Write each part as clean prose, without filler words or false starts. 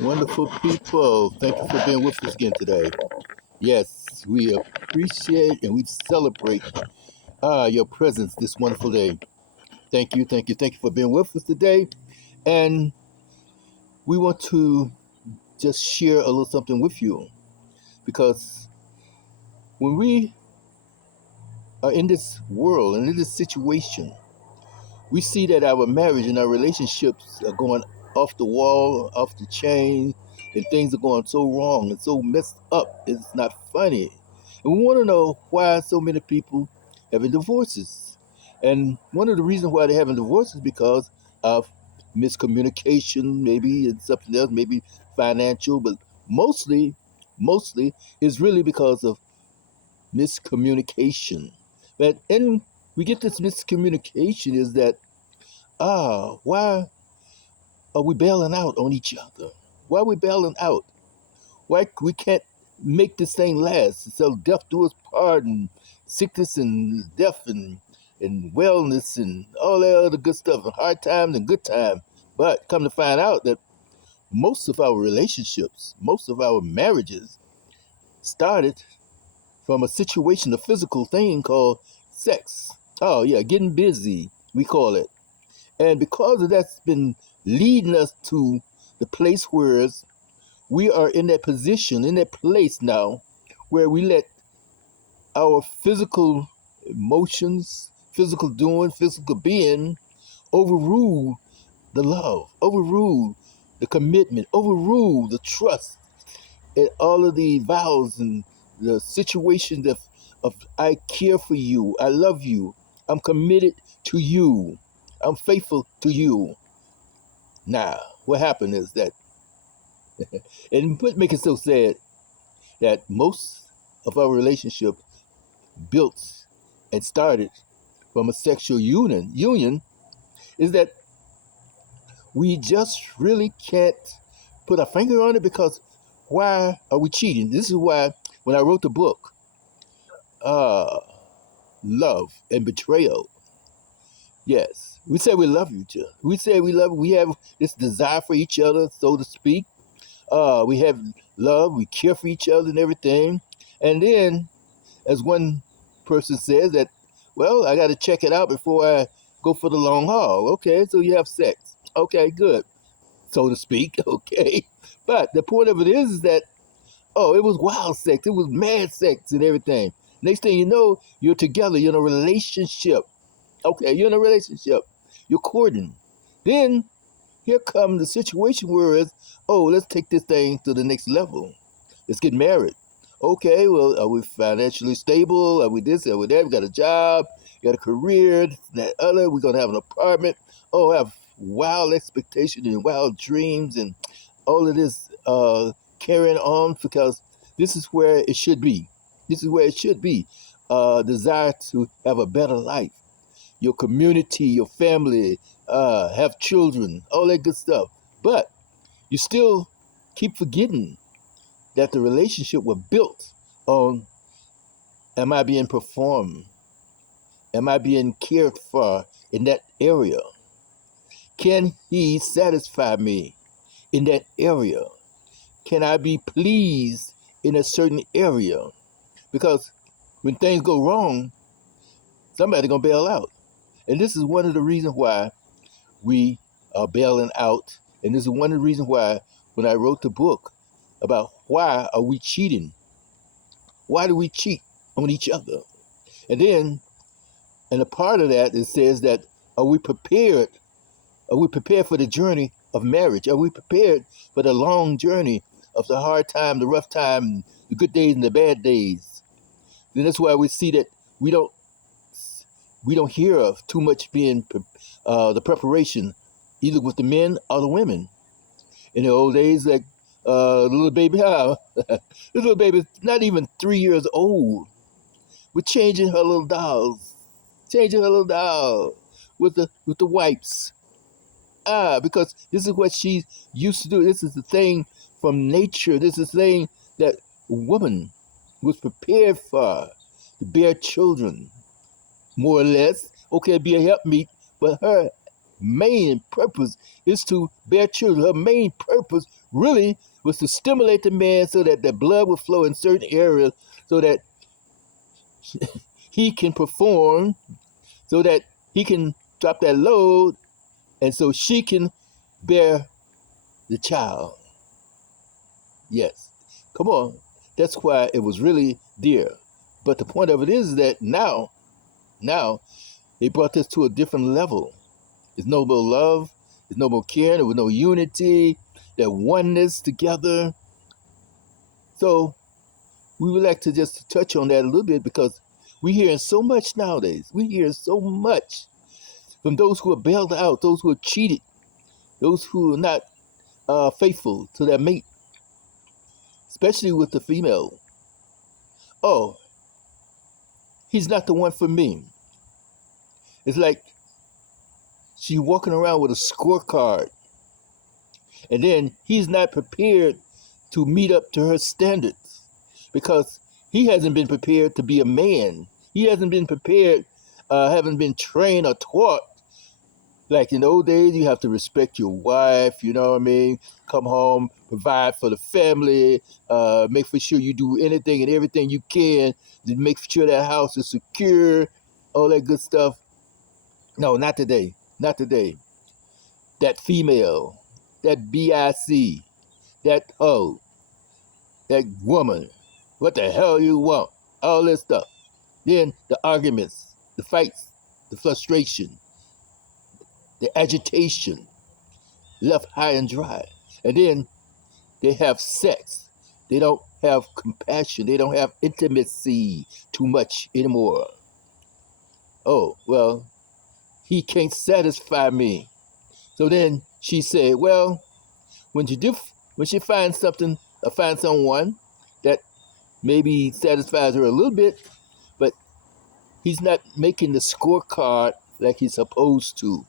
Wonderful people, thank you for being with us again today. Yes, we appreciate and we celebrate your presence this wonderful day. Thank you, thank you, thank you for being with us today. And we want to just share a little something with you because when we are in this world and in this situation, we see that our marriage and our relationships are going off the wall, off the chain, and things are going so wrong and so messed up. It's not funny. And we want to know why so many people having divorces. And one of the reasons why they're having divorces is because of miscommunication, maybe it's something else, maybe financial, but mostly is really because of miscommunication. But and we get this miscommunication is that why are we bailing out on each other? Why are we bailing out? Why we can't make this thing last? So death do us part, and sickness and death and wellness and all that other good stuff, and hard times and good times. But come to find out that most of our relationships, most of our marriages started from a situation, a physical thing called sex. Oh yeah, getting busy, we call it. And because of that's been leading us to the place where we are in that position, in that place now, where we let our physical emotions, physical doing, physical being overrule the love, overrule the commitment, overrule the trust, and all of the vows and the situations of I care for you, I love you, I'm committed to you, I'm faithful to you. Now, what happened is that, and what makes it so sad, that most of our relationship built and started from a sexual union is that we just really can't put a finger on it because why are we cheating? This is why when I wrote the book, uh, Love and Betrayal, yes, we say we love each other. We say we have this desire for each other, so to speak. We have love, we care for each other and everything. And then, as one person says, that, well, I got to check it out before I go for the long haul. Okay, so you have sex. Okay, good, so to speak. Okay. But the point of it is that, oh, it was wild sex, it was mad sex and everything. Next thing you know, you're together, you're in a relationship. Okay, you're in a relationship, you're courting. Then here comes the situation where it's, oh, let's take this thing to the next level. Let's get married. Okay, well, are we financially stable? Are we this? Are we that? We got a job, got a career, this, that, other. We're gonna have an apartment. Oh, I have wild expectations and wild dreams and all of this carrying on because this is where it should be. This is where it should be. Desire to have a better life, your community, your family, have children, all that good stuff. But you still keep forgetting that the relationship was built on, am I being performed? Am I being cared for in that area? Can he satisfy me in that area? Can I be pleased in a certain area? Because when things go wrong, somebody's gonna bail out. And this is one of the reasons why we are bailing out. And this is one of the reasons why when I wrote the book about why are we cheating? Why do we cheat on each other? And then, and a part of that, it says that are we prepared? Are we prepared for the journey of marriage? Are we prepared for the long journey of the hard time, the rough time, the good days and the bad days? Then that's why we see that we don't we don't hear of too much being the preparation, either with the men or the women. In the old days, like little baby, this little baby, not even 3 years old, was changing her little doll with the wipes. Because this is what she used to do. This is the thing from nature. This is the thing that woman was prepared for, to bear children, more or less. Okay, be a helpmeet, but her main purpose is to bear children. Her main purpose really was to stimulate the man so that the blood would flow in certain areas so that he can perform, so that he can drop that load, and so she can bear the child. Yes. Come on. That's why it was really dear. But the point of it is that now, they brought this to a different level. There's no more love, there's no more care, there was no unity, that oneness together. So we would like to just touch on that a little bit because we're hearing so much nowadays. We hear so much from those who are bailed out, those who are cheated, those who are not faithful to their mate, especially with the female. Oh, he's not the one for me. It's like she's walking around with a scorecard, and then he's not prepared to meet up to her standards because he hasn't been prepared to be a man. He hasn't been prepared, haven't been trained or taught. Like in the old days, you have to respect your wife, you know what I mean? Come home, provide for the family, make for sure you do anything and everything you can to make sure that house is secure, all that good stuff. No, not today. Not today. That female, that BIC, that hoe, that woman, what the hell you want? All this stuff. Then the arguments, the fights, the frustration, the agitation, left high and dry. And then they have sex. They don't have compassion. They don't have intimacy too much anymore. Oh, well, he can't satisfy me. So then she said, well, when she finds something or finds someone that maybe satisfies her a little bit, but he's not making the scorecard like he's supposed to.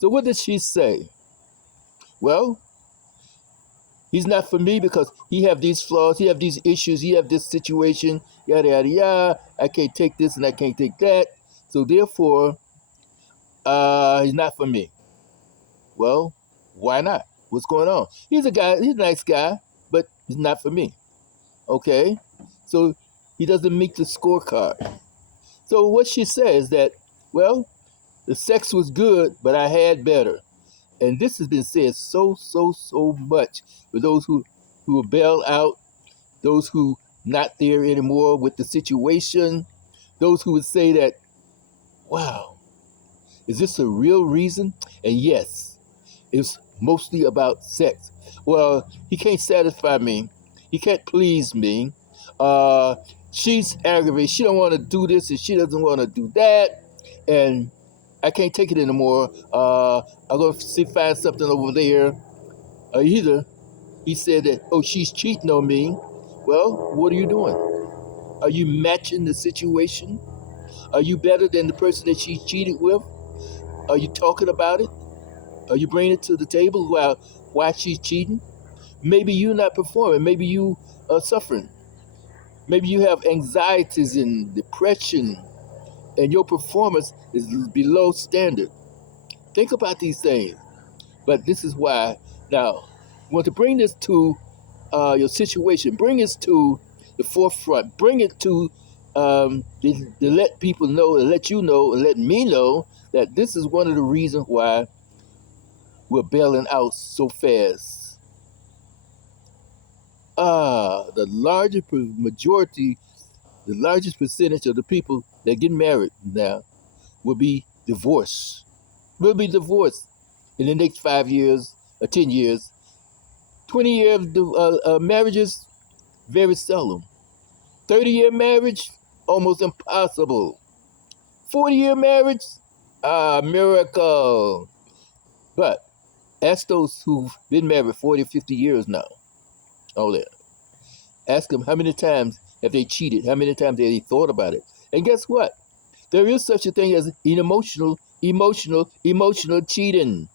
So what did she say? Well, he's not for me because he have these flaws, he have these issues, he have this situation, yada, yada, yada. I can't take this and I can't take that. So therefore, he's not for me. Well, why not? What's going on? He's a nice guy, but he's not for me. Okay? So he doesn't meet the scorecard. So what she says that, well, the sex was good, but I had better. And this has been said so much for those who are bailed out, those who not there anymore with the situation, those who would say that, wow, is this a real reason? And yes, it's mostly about sex. Well, he can't satisfy me. He can't please me. She's aggravated. She don't want to do this and she doesn't want to do that. And I can't take it anymore. I'm going to find something over there. Either he said that, oh, she's cheating on me. Well, what are you doing? Are you matching the situation? Are you better than the person that she cheated with? Are you talking about it? Are you bringing it to the table about why she's cheating? Maybe you're not performing. Maybe you are suffering. Maybe you have anxieties and depression and your performance is below standard. Think about these things. But this is why, now, I want to bring this to your situation. Bring it to the forefront. Bring it to let people know, and let you know, and let me know that this is one of the reasons why we're bailing out so fast. The largest percentage of the people that get married now will be divorced. Will be divorced in the next 5 years or 10 years. 20-year marriages, very seldom. 30-year marriage, almost impossible. 40-year marriage, miracle. But ask those who've been married 40, 50 years now. All that. Ask them how many times have they cheated? How many times have they thought about it? And guess what? There is such a thing as emotional cheating.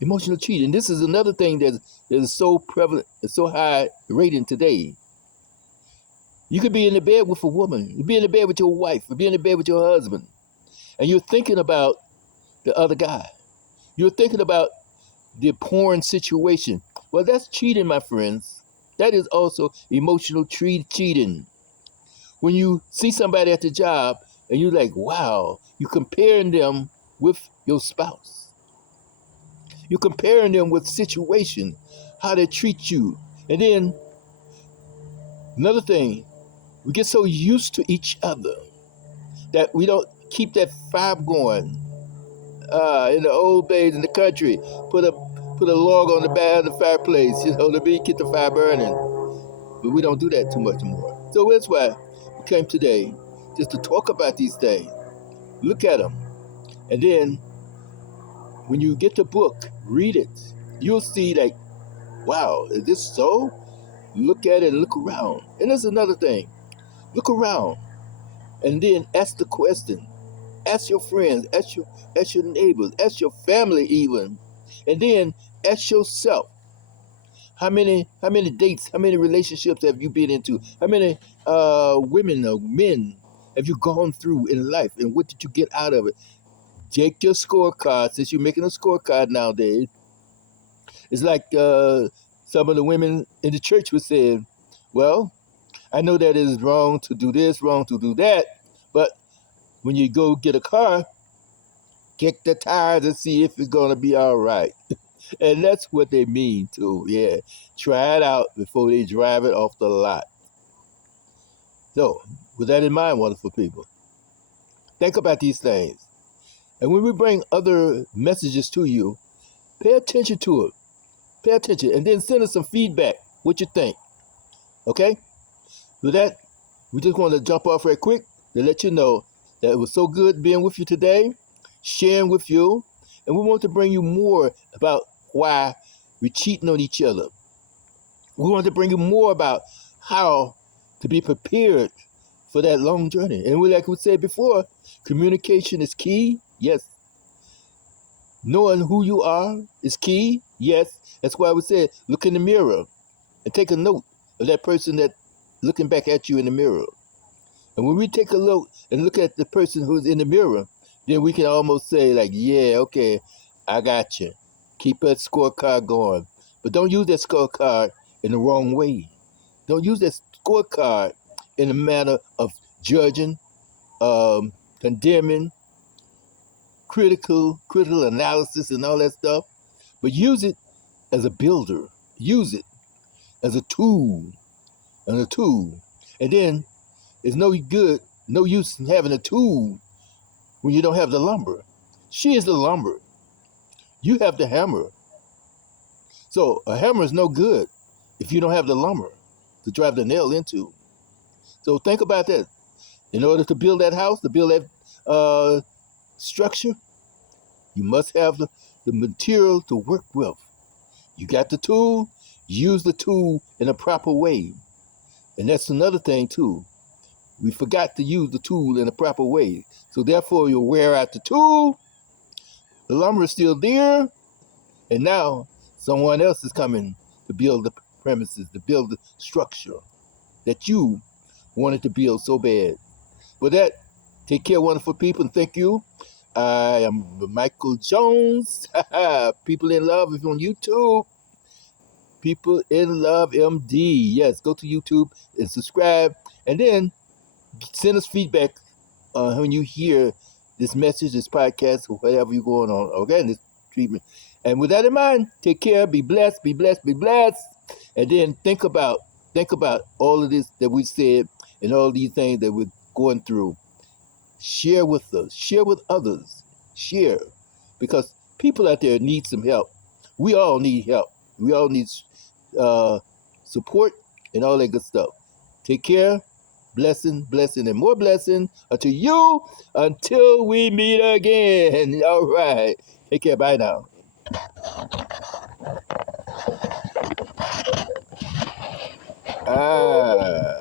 Emotional cheating. This is another thing that is so prevalent, so high rating today. You could be in the bed with a woman. You be in the bed with your wife. You be in the bed with your husband. And you're thinking about the other guy. You're thinking about the porn situation. Well, that's cheating, my friends. That is also emotional cheating. When you see somebody at the job and you're like, wow, you're comparing them with your spouse. You're comparing them with situation, how they treat you. And then another thing, we get so used to each other that we don't keep that fire going. In the old days in the country, put a log on the back of the fireplace, to keep the fire burning. But we don't do that too much more. So that's why we came today, just to talk about these things. Look at them, and then when you get the book, read it. You'll see like, wow, is this so? Look at it and look around. And there's another thing. Look around, and then ask the question. Ask your friends, ask your neighbors, ask your family even. And then ask yourself, how many dates, how many relationships have you been into? How many women or men have you gone through in life, and what did you get out of it? Take your scorecard, since you're making a scorecard nowadays. It's like some of the women in the church were saying, well, I know that it is wrong to do this, wrong to do that, but when you go get a car, kick the tires and see if it's going to be all right. And that's what they mean too. Yeah. Try it out before they drive it off the lot. So, with that in mind, wonderful people, think about these things. And when we bring other messages to you, pay attention to it. Pay attention. And then send us some feedback. What you think. Okay? With that, we just want to jump off right quick to let you know that it was so good being with you today, sharing with you. And we want to bring you more about why we're cheating on each other. We want to bring you more about how to be prepared for that long journey. And like we said before, communication is key. Yes. Knowing who you are is key. Yes. That's why we said look in the mirror and take a note of that person that looking back at you in the mirror. And when we take a look and look at the person who's in the mirror, then we can almost say like, yeah, okay, I got you. Keep that scorecard going. But don't use that scorecard in the wrong way. Don't use that scorecard in a manner of judging, condemning, critical analysis and all that stuff. But use it as a builder. Use it as a tool. And then it's no good, no use in having a tool when you don't have the lumber. She is the lumber. You have the hammer. So a hammer is no good if you don't have the lumber to drive the nail into. So think about that. In order to build that house, to build that structure, you must have the material to work with. You got the tool, use the tool in a proper way. And that's another thing too. We forgot to use the tool in a proper way. So therefore you'll wear out the tool, the lumber is still there, and now someone else is coming to build the premises, to build the structure that you wanted to build so bad. With that, take care, wonderful people, and thank you. I am Michael Jones. People in Love is on YouTube. People in Love MD. Yes, go to YouTube and subscribe. And then send us feedback when you hear this message, this podcast, or whatever you're going on, okay, this treatment. And with that in mind, take care, be blessed, be blessed, be blessed. And then think about all of this that we said and all these things that we're going through. Share with us, share with others, share. Because people out there need some help. We all need help. We all need support and all that good stuff. Take care. Blessing, blessing, and more blessing unto you until we meet again. All right. Take care. Bye now. Ah.